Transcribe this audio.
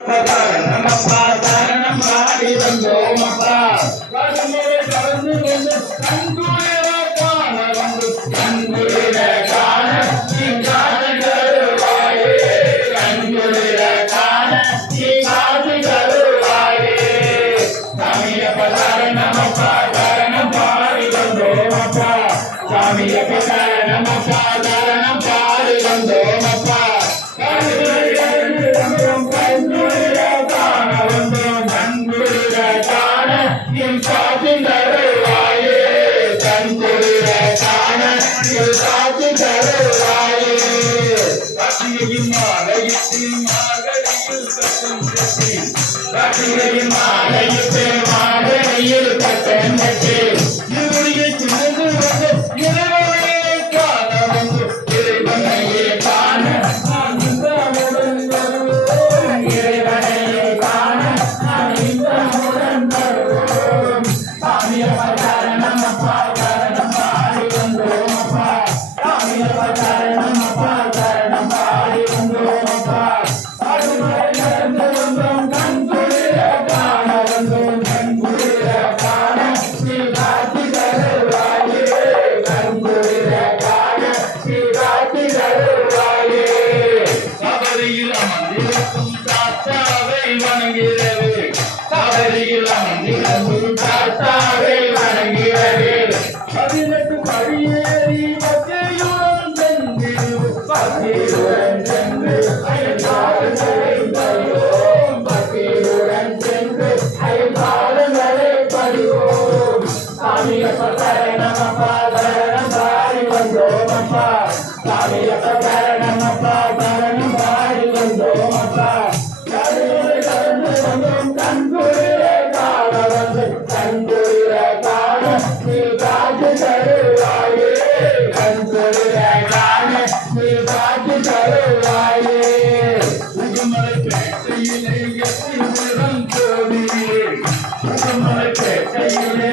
சரணமப்பா சரணம் பாடி வந்தோமப்பா கண்முறை கலந்து கொண்டு கண்குளிர காண வந்து கண்குளிர காண நீ காது தருவாயே கண்குளிர காண நீ காது தருவாயே சாமியப்பா சரணமப்பா சரணம் பாடி வந்தோமப்பா சாமியப்பா சரணமப்பா சரணம் பாடி வந்தோமப்பா மாலையில் கட்டணத்தை பதினெட்டு படியேறி பச்சையுடன் சென்று பக்தியுடன் ஐந்தாளங்களை படிவோம் சாமியப்பா சரணமப்பா சரணம் பாடி வந்தோமப்பா சாமியப்பா சரணமப்பா சரணம் பாடி வந்தோமப்பா கலந்து வந்தோம் கண்குளிர காண வந்து கண்குளிர காண நீ காத்து தருவாயே கண்குளிர காண நீ காத்து தருவாயே உடுமலை பேட்டையிலே எத்தி கோடியே உடுமலை பேட்டையிலே